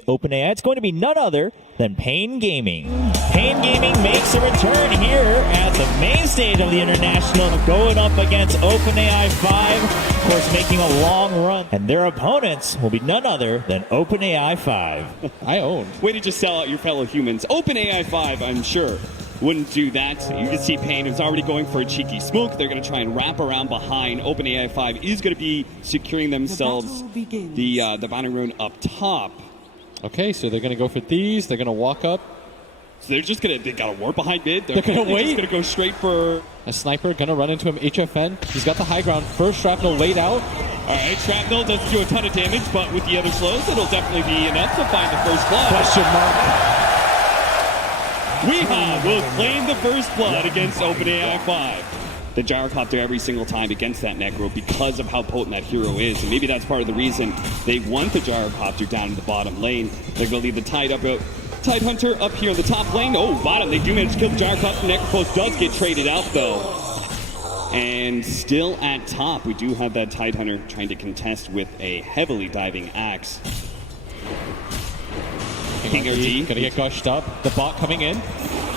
OpenAI, it's going to be none other than Pain Gaming. Pain Gaming makes a return here at the main stage of the International, going up against OpenAI 5, of course making a long run, and their opponents will be none other than OpenAI 5. I own. Way to just sell out your fellow humans. OpenAI 5, I'm sure, wouldn't do that. You can see Pain is already going for a cheeky smoke. They're going to try and wrap around behind. OpenAI 5 is going to be securing themselves the boundary rune up top. Okay, so they're going to go for these. They're going to walk up. So they're just going to, they got a warp behind mid. They're going to wait. They're going to go straight for... A sniper going to run into him. HFN. He's got the high ground. First shrapnel laid out. All right, shrapnel doesn't do a ton of damage, but with the other slows, it'll definitely be enough to find the first blood. Question mark. Weehaw will claim the first blood against OpenAI 5. The gyrocopter every single time against that Necro because of how potent that hero is. And maybe that's part of the reason they want the gyrocopter down in the bottom lane. They're going to leave the Tide Hunter up here in the top lane. Oh, bottom. They do manage to kill the gyrocopter. Necropose does get traded out, though. And still at top, we do have that Tide Hunter trying to contest with a heavily diving axe. King RD going to get gushed up. The bot coming in.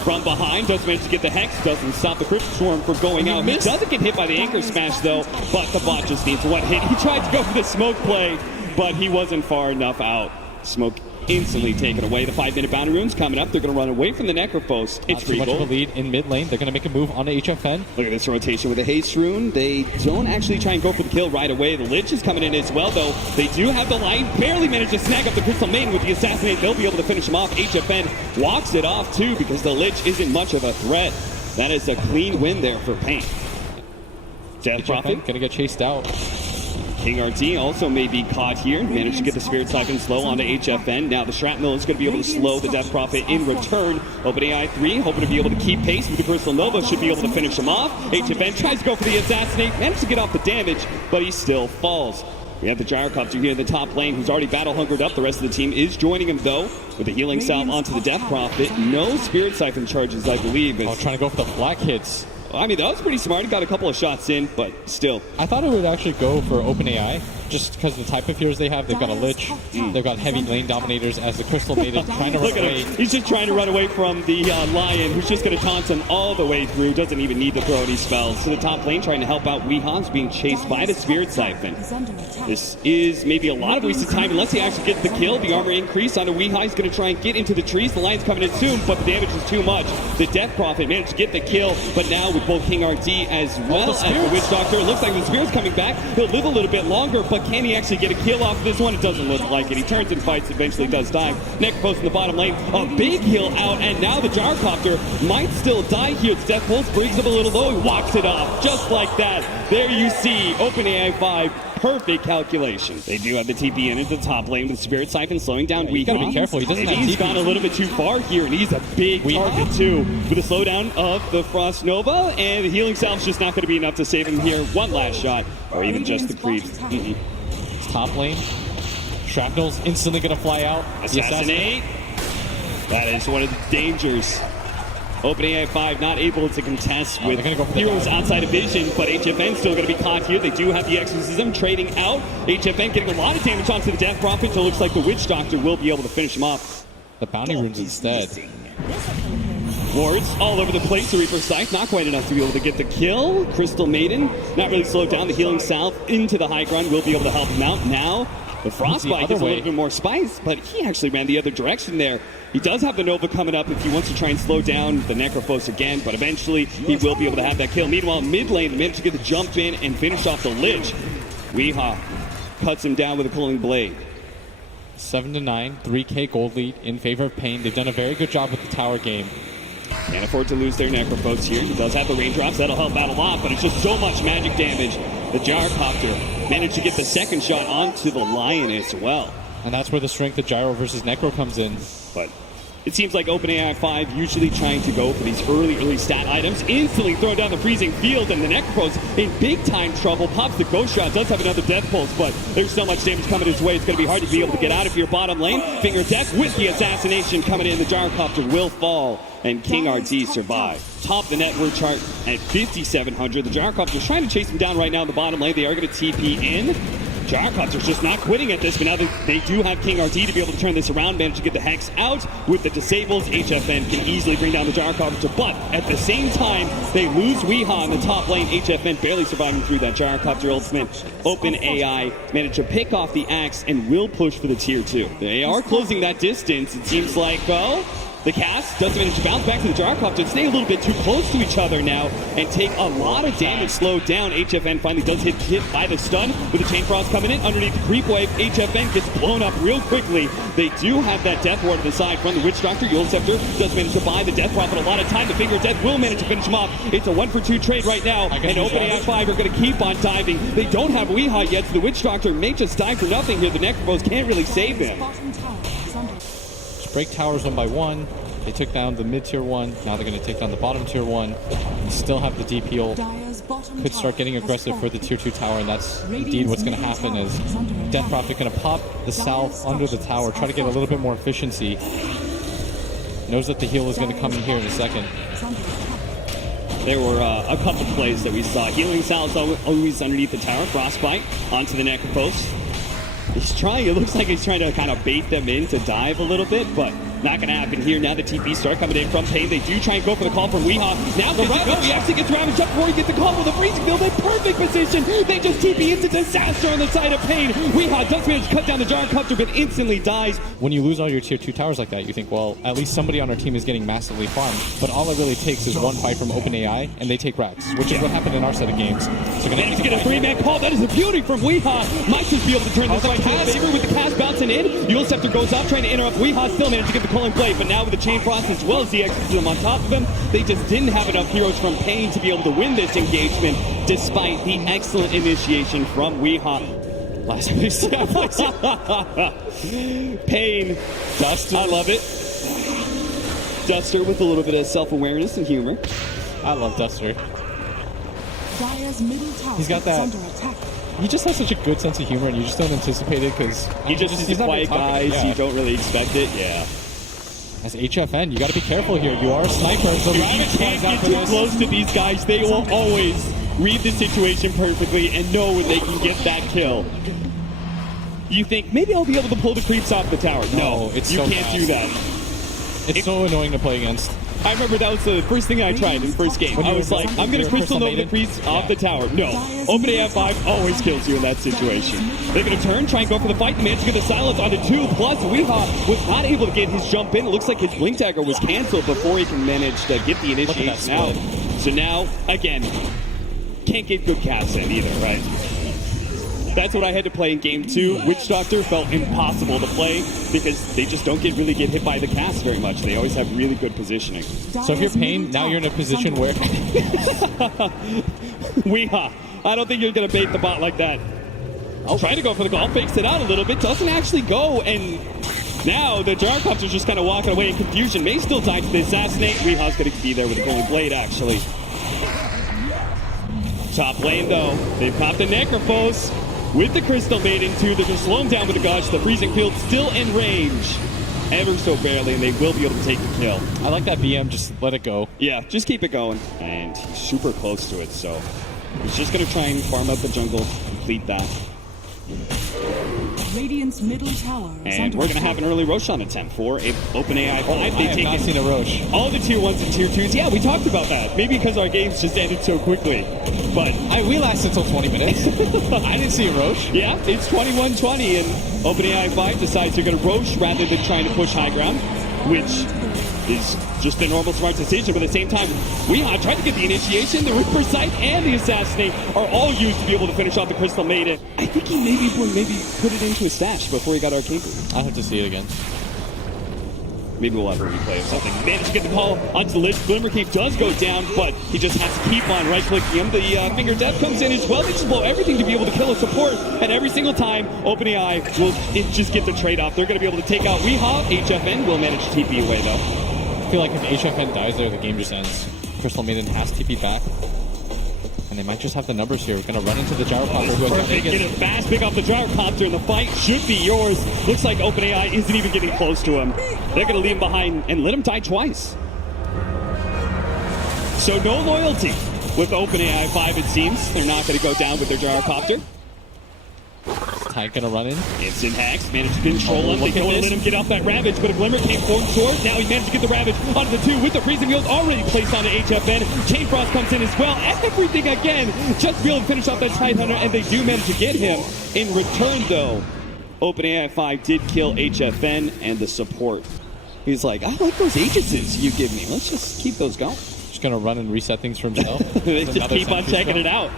From behind, does manage to get the Hex, doesn't stop the Crypt Swarm from going out. He doesn't get hit by the Anchor Smash, though, but the bot just needs one hit. He tried to go for the smoke play, but he wasn't far enough out. Smoke instantly taken away. The 5-minute boundary rune's coming up. They're going to run away from the Necrophos. It's too much of a lead in mid lane. They're going to make a move onto HFN. Look at this rotation with the Haste Rune. They don't actually try and go for the kill right away. The Lich is coming in as well, though. They do have the line. Barely managed to snag up the Crystal Maiden with the Assassinate. They'll be able to finish him off. HFN walks it off, too, because the Lich isn't much of a threat. That is a clean win there for Pain. Death Prophet going to get chased out. King RT also may be caught here. Managed to get the Spirit Siphon slow onto HFN. Now the Shrapnel is going to be able to slow the Death Prophet in return. OpenAI 3 hoping to be able to keep pace with the Crystal Nova. Should be able to finish him off. HFN tries to go for the Assassinate. Managed to get off the damage, but he still falls. We have the Gyrocopter here in the top lane who's already battle hungered up. The rest of the team is joining him, though, with the healing salve onto the Death Prophet. No Spirit Siphon charges, I believe. Oh, trying to go for the flak hits. I mean, that was pretty smart. He got a couple of shots in, but still. I thought it would actually go for OpenAI, just because of the type of heroes they have. They've got a Lich. They've got heavy lane dominators as the Crystal Maiden trying to run away. He's just trying to run away from the Lion, who's just going to taunt him all the way through. Doesn't even need to throw any spells. So the top lane trying to help out Weehaw's being chased by the Spirit Siphon. This is maybe a lot of wasted time unless he actually gets the kill. The armor increase on the Weehaw. He's going to try and get into the trees. The Lion's coming in soon, but the damage is too much. The Death Prophet managed to get the kill, but now with both King RT as well as the Witch Doctor, it looks like the Spirit's coming back. He'll live a little bit longer, but can he actually get a kill off of this one? It doesn't look like it. He turns and fights, eventually does die. Necrophos in the bottom lane, a big heal out, and now the Gyrocopter might still die here. The Death Pulse brings him a little low, he walks it off, just like that. There you see OpenAI 5. Perfect calculation. They do have the TP in at the top lane with Spirit Siphon slowing down Weehawk. He's gotta be careful. He doesn't have He's TP. gone a little bit too far here, and he's a big target too. With a slowdown of the Frost Nova, and the healing salve's just not going to be enough to save him here. One last shot, or even just the creeps. Top lane. Shrapnel's instantly going to fly out. Assassinate. That is one of the dangers. OpenAI 5 not able to contest with heroes outside of vision, but HFN still going to be caught here. They do have the Exorcism trading out. HFN getting a lot of damage onto the Death Prophet, so it looks like the Witch Doctor will be able to finish him off. The bounty runes instead. Wards all over the place. The Reaper Scythe not quite enough to be able to get the kill. Crystal Maiden not really slowed down. The healing salve into the high ground will be able to help him out. Now the Frostbite is a little bit more spice, but he actually ran the other direction there. He does have the Nova coming up if he wants to try and slow down the Necrophos again, but eventually he will be able to have that kill. Meanwhile, mid lane, managed to get the jump in and finish off the Lich. Weehaw cuts him down with a Pulling Blade. 7-9, 3K gold lead in favor of Pain. They've done a very good job with the tower game. Can't afford to lose their Necrophos here. He does have the raindrops. That'll help out a lot, but it's just so much magic damage. The Gyrocopter managed to get the second shot onto the Lion as well. And that's where the strength of Gyro versus Necro comes in. But it seems like OpenAI 5 usually trying to go for these early stat items. Instantly throwing down the freezing field, and the Necrophos in big time trouble. Pops the Ghost Shot, does have another Death Pulse, but there's so much damage coming his way. It's going to be hard to be able to get out of your bottom lane. Finger Death with the Assassination coming in. The Gyrocopter will fall, and King RT survive. Top the network chart at 5,700. The Gyrocopter is trying to chase him down right now in the bottom lane. They are going to TP in. Gyrocopter's just not quitting at this, but now they do have King RT to be able to turn this around, manage to get the Hex out. With the disables, HFN can easily bring down the Gyrocopter, but at the same time, they lose Weehaw in the top lane. HFN barely surviving through that Gyrocopter ultimate. OpenAI managed to pick off the Axe and will push for the tier 2. They are closing that distance. It seems like, well, the cast doesn't manage to bounce back to the Gyrocopter and stay a little bit too close to each other now and take a lot of damage slowed down. HFN finally does hit by the stun with the Chain Frost coming in underneath the creep wave. HFN gets blown up real quickly. They do have that Death Ward to the side from the Witch Doctor. Yulceptor does manage to buy the Death Prophet a lot of time. The Finger of Death will manage to finish him off. It's a 1-for-2 trade right now, and OpenAI 5 are going to keep on diving. They don't have Weehaw yet, so the Witch Doctor may just die for nothing here. The Necropose can't really save him. Just break towers one by one. They took down the mid-tier 1. Now they're going to take down the bottom tier 1. They still have the DPL. Could start getting aggressive for the tier 2 tower, and that's indeed what's going to happen. Is Death Prophet going to pop the south under the tower, try to get a little bit more efficiency. Knows that the heal is going to come in here in a second. There were a couple plays that we saw. Healing Sal's always underneath the tower. Frostbite onto the Necropose. He's trying, it looks like he's trying to kind of bait them in to dive a little bit, but not going to happen here. Now the TP start coming in from Pain. They do try and go for the call from Weehaw. Now the Ravage, he actually gets ravaged up before he gets the call with the freezing field in perfect position. They just TP into disaster on the side of Pain. Weehaw does manage to cut down the Gyrocopter, but instantly dies. When you lose all your tier 2 towers like that, you think, well, at least somebody on our team is getting massively farmed. But all it really takes is one fight from OpenAI, and they take racks, which is what happened in our set of games. So gonna get a 3-man call. That is a beauty from Weehaw. Might just be able to turn this fight to his favor with the cast bouncing in. Yulceptor goes up trying to interrupt. Weehaw still managed to get the call in play, but now with the Chain Frost as well as the Exorcism on top of them, they just didn't have enough heroes from Pain to be able to win this engagement, despite the excellent initiation from Weehaw. Last place. Pain. Duster. I love it. Duster with a little bit of self-awareness and humor. I love Duster. He's got that. He just has such a good sense of humor, and you just don't anticipate it because he's a quiet guy. Yeah. You don't really expect it. Yeah. As HFN, you got to be careful here. You are a sniper. So you can't get too close to these guys. They will always read the situation perfectly and know when they can get that kill. You think, maybe I'll be able to pull the creeps off the tower. No, it's you so can't fast. do that. It's so annoying to play against. I remember that was the first thing I tried in first game. I was like, I'm going to Crystal Nova the creeps off the tower. No. OpenAI 5 always kills you in that situation. They're going to turn, try and go for the fight, and manage to get the silence on the 2. Plus, Weehaw was not able to get his jump in. It looks like his Blink Dagger was canceled before he can manage to get the initiation out. So now, again, can't get good casts in either, right? That's what I had to play in game 2. Witch Doctor felt impossible to play because they just don't really get hit by the cast very much. They always have really good positioning. So if you're Pain, now you're in a position where... Weehaw, I don't think you're going to bait the bot like that. I'll try to go for the call, fakes it out a little bit, doesn't actually go, and now the Gyrocopter's just kind of walking away in confusion. May still die to the assassinate. Weehaw's going to be there with a golden blade, actually. Top lane, though. They've popped the Necropose with the Crystal Maiden, too. They're going to slow him down with the Gush. The Freezing Field still in range. Ever so barely, and they will be able to take the kill. I like that BM, just let it go. Yeah, just keep it going. And he's super close to it, so he's just going to try and farm out the jungle, complete that. Radiant's middle tower And we're going to have an early Roshan attempt for OpenAI 5. I have not seen a Rosh. All the tier 1s and tier 2s. Yeah, we talked about that. Maybe because our games just ended so quickly. But we lasted until 20 minutes. I didn't see a Rosh. Yeah, it's 21-20, and OpenAI 5 decides they're going to Rosh rather than trying to push high ground, which is just a normal smart decision. But at the same time, Weehaw tried to get the initiation. The Reaper Sight and the Assassinate are all used to be able to finish off the Crystal Maiden. I think he maybe put it into a stash before he got Arcane Boot. I'll have to see it again. Maybe we'll have a replay of something. Managed to get the call onto the list. Glimmer Cape does go down, but he just has to keep on right-clicking him. The Finger Death comes in as well. They just blow everything to be able to kill a support. And every single time, OpenAI will just get the trade-off. They're going to be able to take out Weehaw. HFN will manage to TP away, though. I feel like if HFN dies there, the game just ends. Crystal Maiden has TP back. And they might just have the numbers here. We're going to run into the Gyrocopter. Perfect. Get a fast pick off the Gyrocopter, and the fight should be yours. Looks like OpenAI isn't even getting close to him. They're going to leave him behind and let him die twice. So no loyalty with OpenAI 5, it seems. They're not going to go down with their Gyrocopter. Tank gonna run in. Instant hacks, managed to control him. They look at don't want to this. let him get off that Ravage, but a Glimmer came forward short. Now he managed to get the Ravage onto the 2 with the freezing field already placed onto HFN. Chain Frost comes in as well. Everything again, just to be able to finish off that Tidehunter, and they do manage to get him. In return, though, OpenAI 5 did kill HFN and the support. He's like, I like those Aegises you give me. Let's just keep those going. Just gonna run and reset things for himself. They just keep on checking it out.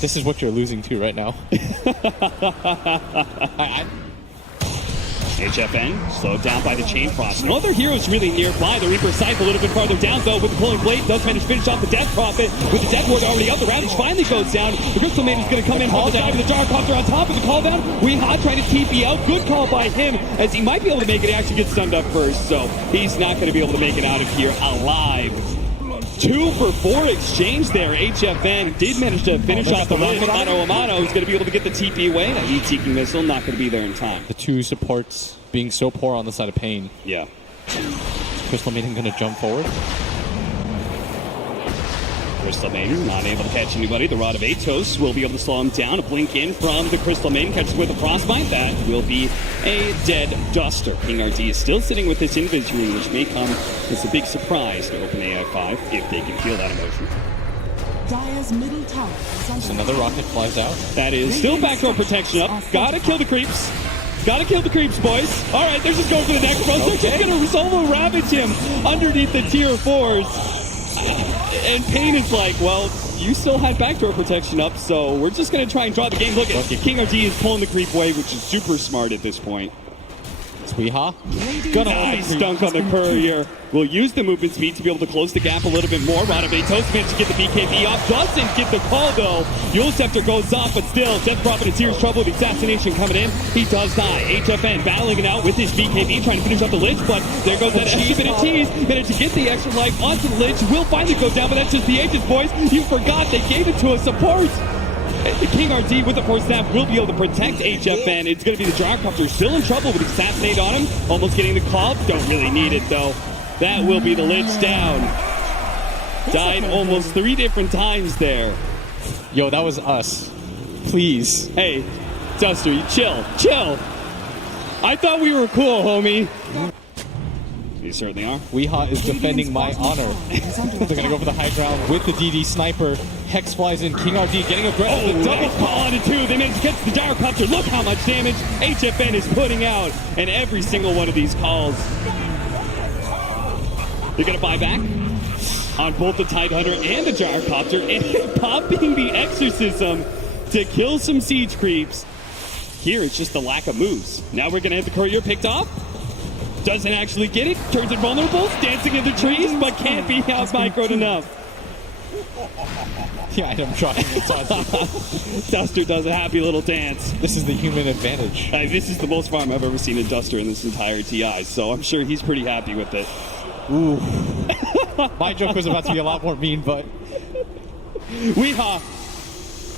This is what you're losing to right now. HFN slowed down by the Chain Frost. No other heroes really nearby. The Reaper Scythe a little bit farther down, though, with the Pulling Blade. Does manage to finish off the Death Prophet. With the Death Ward already up, the Ravage finally goes down. The Crystal Maiden is going to come in on the side with the Gyrocopter on top of the call down. Weehaw trying to TP out. Good call by him, as he might be able to make it. He actually gets stunned up first, so he's not going to be able to make it out of here alive. 2 for 4 exchange there. HFN did manage to finish off the run. Amano is going to be able to get the TP away. That heat-seeking missile not going to be there in time. The 2 supports being so poor on the side of Pain. Yeah. Crystal Maiden gonna jump forward. Crystal Maiden not able to catch anybody. The Rod of Atos will be able to slow him down. A blink in from the Crystal Maiden, catches with a Frostbite. That will be a dead Duster. King RD is still sitting with this Invis Rune, which may come as a big surprise to OpenAI 5 if they can feel that emotion. Dire's middle tower is under So another rocket flies out. That is still backdoor protection up. Gotta kill the creeps. Gotta kill the creeps, boys. All right, they're just going for the next run. They're just gonna solo ravage him underneath the tier 4s. And Pain is like, well, you still had backdoor protection up, so we're just going to try and draw the game. Look at King RD is pulling the creep away, which is super smart at this point. Weehaw. Gonna nice dunk on the courier. Will use the movement speed to be able to close the gap a little bit more. Rod of Atos managed to get the BKB off. Doesn't get the call, though. Yule Scepter goes off, but still, Death Prophet in serious trouble with assassination coming in. He does die. HFN battling it out with his BKB, trying to finish up the Lich, but there goes that extra bit of cheese. Managed to get the extra life onto the Lich. Will finally go down, but that's just the Aegis, boys. You forgot they gave it to a support. King RD with the Force Staff will be able to protect HFN. It's going to be the Gyrocopter still in trouble with Assassinate on him. Almost getting the call. Don't really need it, though. That will be the Lich down. Died almost 3 different times there. Yo, that was us. Please. Hey, Duster, you chill. Chill. I thought we were cool, homie. You certainly are. Weehaw is defending my honor. They're going to go for the high ground with the DD Sniper. Hex flies in. King RD getting aggressive. Oh, double call on it, too. They managed to catch the Gyrocopter. Look how much damage HFN is putting out in every single one of these calls. They're going to buy back on both the Tidehunter and the Gyrocopter, and popping the Exorcism to kill some siege creeps. Here, it's just the lack of moves. Now we're going to have the courier picked off. Doesn't actually get it. Turns it vulnerable. Dancing in the trees, but can't be out-microed enough. Yeah, I'm trying. Duster does a happy little dance. This is the human advantage. This is the most farm I've ever seen in Duster in this entire TI, so I'm sure he's pretty happy with it. Ooh. My joke was about to be a lot more mean, but... Weehaw.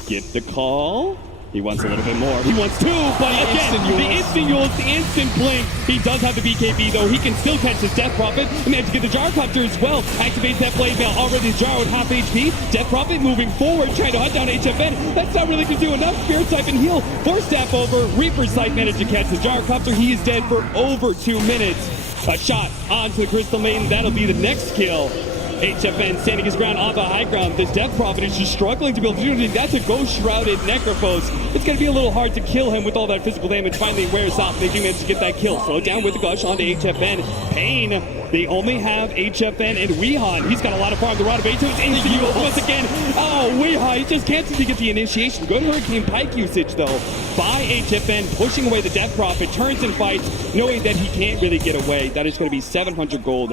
Get the call. He wants a little bit more. He wants 2, but again, the instant Yules, the instant blink. He does have the BKB, though. He can still catch his Death Prophet. And managed to get the Gyrocopter as well. Activates that blade mail. Already the Gyro with half HP. Death Prophet moving forward, trying to hunt down HFN. That's not really going to do enough. Spirit Siphon heal. Force Staff over. Reaper Sight managed to catch the Gyrocopter. He is dead for over 2 minutes. A shot onto the Crystal Maiden. That'll be the next kill. HFN standing his ground on the high ground. This Death Prophet is just struggling to be able to do anything. That's a Ghost-Shrouded Necrophos. It's going to be a little hard to kill him with all that physical damage. Finally wears off. They do manage to get that kill. Slow down with the Gush onto HFN. Pain. They only have HFN and Weehaw. He's got a lot of farm. The Rod of Atos into you once again. Oh, Weehaw. He just can't seem to get the initiation. Good Hurricane Pike usage, though, by HFN, pushing away the Death Prophet. Turns and fights, knowing that he can't really get away. That is going to be 700 gold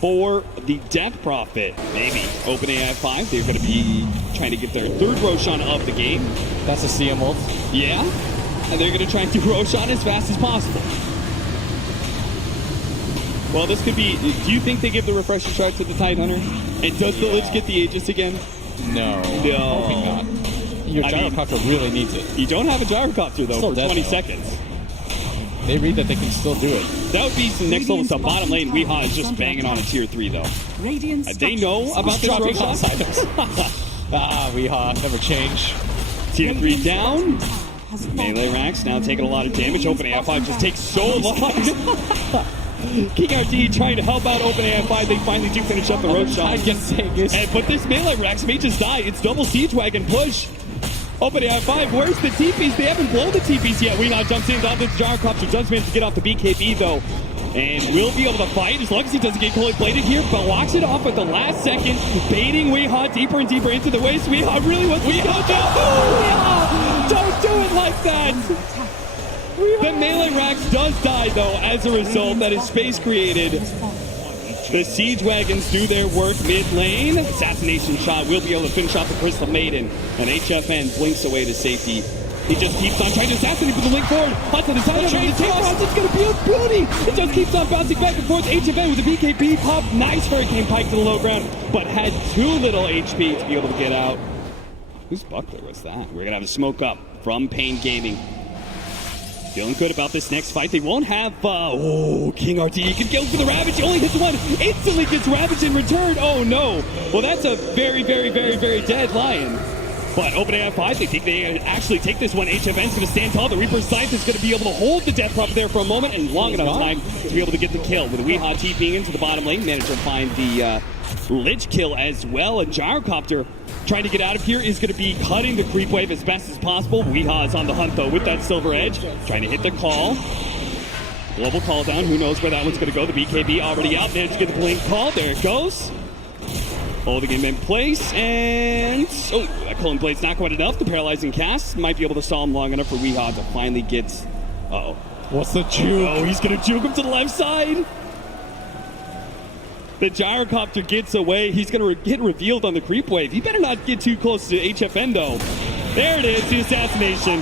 for the Death Prophet. Maybe OpenAI 5, they're going to be trying to get their 3rd Roshan of the game. That's a CM ult. Yeah, and they're going to try and do Roshan as fast as possible. Well, this could be... Do you think they give the refresher shard to the Tidehunter? And does the Lich get the Aegis again? No. Hoping not. Your Gyrocopter really needs it. You don't have a Gyrocopter, though, for 20 seconds. They read that they can still do it. That would be some next level stuff. Bottom lane, Weehaw is just banging on a tier 3, though. They know about this Roshan? Weehaw, never change. Tier 3 down. Melee Racks now taking a lot of damage. OpenAI 5 just takes so long. King RD trying to help out OpenAI 5. They finally do finish up the road shot. But this Melee Racks may just die. It's double Siege Wagon push. OpenAI 5, where's the TPs? They haven't blown the TPs yet. Weehawk jumps in, got the Gyrocopter, does manage to get off the BKB though. And will be able to fight as long as he doesn't get cold bladed here, but walks it off at the last second, baiting Weehawk deeper and deeper into the waist. Weehawk really wants Weehawk down. Don't do it like that. The Melee Racks does die though as a result. That is space created. The Siege Wagons do their work mid lane. Assassination shot will be able to finish off the Crystal Maiden. And HFN blinks away to safety. He just keeps on trying to assassinate with the link forward. Onto the side of the takeoff. It's going to be a beauty. It just keeps on bouncing back and forth. HFN with the BKB pop. Nice Hurricane Pike to the low ground, but had too little HP to be able to get out. Whose buckler was that? We're going to have a smoke up from Pain Gaming. Feeling good about this next fight. They won't have, King RT. He can go for the Ravage. He only hits one. Instantly gets Ravage in return. Oh, no. Well, that's a very, very, very, very dead Lion. But OpenAI 5, they think they actually take this one. HFN's going to stand tall. The Reaper's Scythe is going to be able to hold the Death Prop there for a moment and long enough time to be able to get the kill. With Weehawk TPing into the bottom lane, managed to find the Lich kill as well. And Gyrocopter trying to get out of here is going to be cutting the creep wave as best as possible. Weehaw is on the hunt, though, with that Silver Edge. Trying to hit the call. Global call down. Who knows where that one's going to go. The BKB already out. Managed to get the blink call. There it goes. Holding him in place. And... oh, that Cullen Blade's not quite enough. The paralyzing cast might be able to stall him long enough for Weehaw to finally get... uh-oh. What's the juke? Oh, he's going to juke him to the left side. The Gyrocopter gets away. He's going to get revealed on the creep wave. He better not get too close to HFN, though. There it is, the assassination.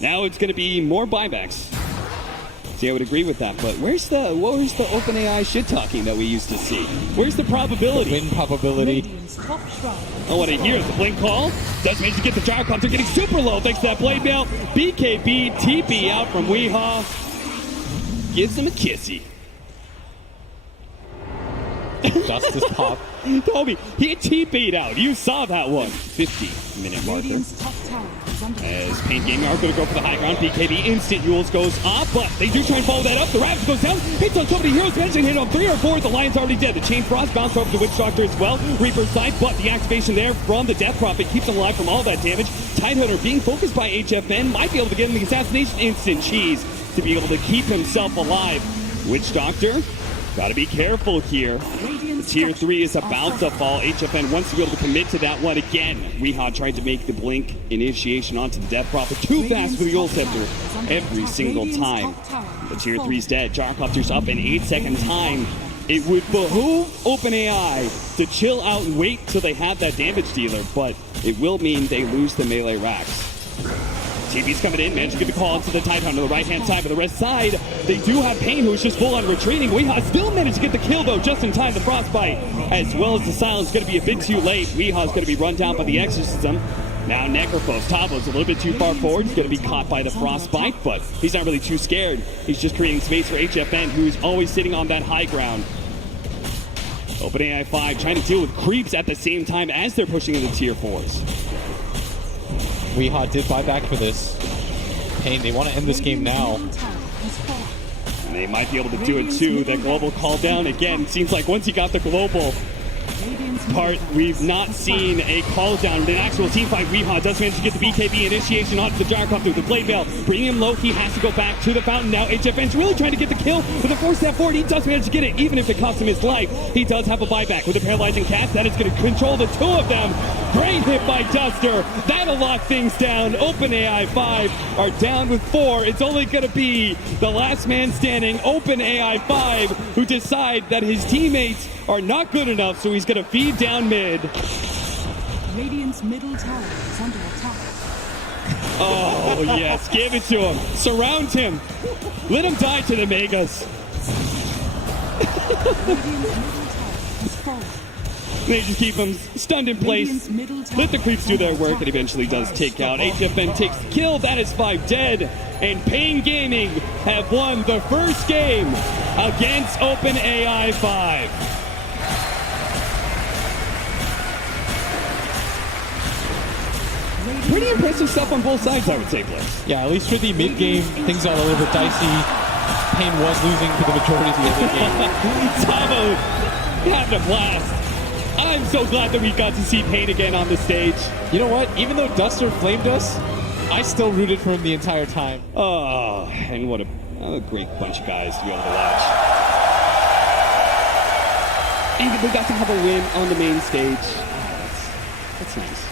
Now it's going to be more buybacks. See, I would agree with that, but where's the OpenAI shit-talking that we used to see? Where's the probability? Win probability. Oh, what I hear is the blink call. Does manage to get the Gyrocopter getting super low thanks to that blade mail. BKB TP out from Weehaw. Gives him a kissy. Justice pop. Toby, he TP'd out. You saw that one. 50-minute marker. As Pain Gaming are going to go for the high ground. BKB instant Yules goes up, but they do try and follow that up. The Ravage goes down. Hits on so many heroes. Managing to hit on 3 or 4. The Lion's already dead. The Chain Frost bounced over the Witch Doctor as well. Reaper's Scythe, but the activation there from the Death Prophet keeps him alive from all that damage. Tidehunter being focused by HFN might be able to get him the assassination instant cheese to be able to keep himself alive. Witch Doctor, gotta be careful here. Tier 3 is about to fall. HFN wants to be able to commit to that one again. Weehaw tried to make the blink initiation onto the Death Prophet. Too fast for the Yule Scepter every single time. The Tier 3's dead. Gyrocopter's up in 8-second time. It would behoove OpenAI to chill out and wait till they have that damage dealer, but it will mean they lose the melee racks. TP's coming in, managed to get the call into the Tidehunter on the right-hand side. But the rest side, they do have Pain, who is just full-on retreating. Weehaw still managed to get the kill, though, just in time. The Frostbite, as well as the Silence, going to be a bit too late. Weehaw's going to be run down by the Exorcism. Now Necrophos. Tavo's a little bit too far forward. He's going to be caught by the Frostbite, but he's not really too scared. He's just creating space for HFN, who's always sitting on that high ground. OpenAI 5 trying to deal with creeps at the same time as they're pushing into Tier 4s. Weehaw did buy back for this. Pain, they want to end this game now. And they might be able to do it too. That global call down again. Seems like once you got the global part, we've not seen a call down in an actual team fight. Weehaw does manage to get the BKB initiation onto the Gyrocopter with the Blade Veil. Bringing him low, he has to go back to the fountain now. HFN's really trying to get the kill with a 4-step forward. He does manage to get it, even if it costs him his life. He does have a buyback with a paralyzing cast. That is going to control the two of them. Great hit by Duster. That'll lock things down. OpenAI 5 are down with 4. It's only going to be the last man standing, OpenAI 5, who decide that his teammates are not good enough, so he's going to feed down mid. Radiant's middle tower is under attack. Oh, yes. Give it to him. Surround him. Let him die to the Megas. Radiant's middle tower has fallen. They just keep him stunned in place. Let the creeps do their work. It eventually does take out. HFN takes the kill. That is 5 dead. And Pain Gaming have won the first game against OpenAI 5. pretty impressive stuff on both sides, I would say, Blitz. Yeah, at least for the mid-game, things got a little bit dicey. Pain was losing for the majority of the other game. Tavo having a blast. I'm so glad that we got to see Pain again on the stage. You know what? Even though Duster flamed us, I still rooted for him the entire time. Oh, and what a great bunch of guys to be able to watch. And we got to have a win on the main stage. That's nice.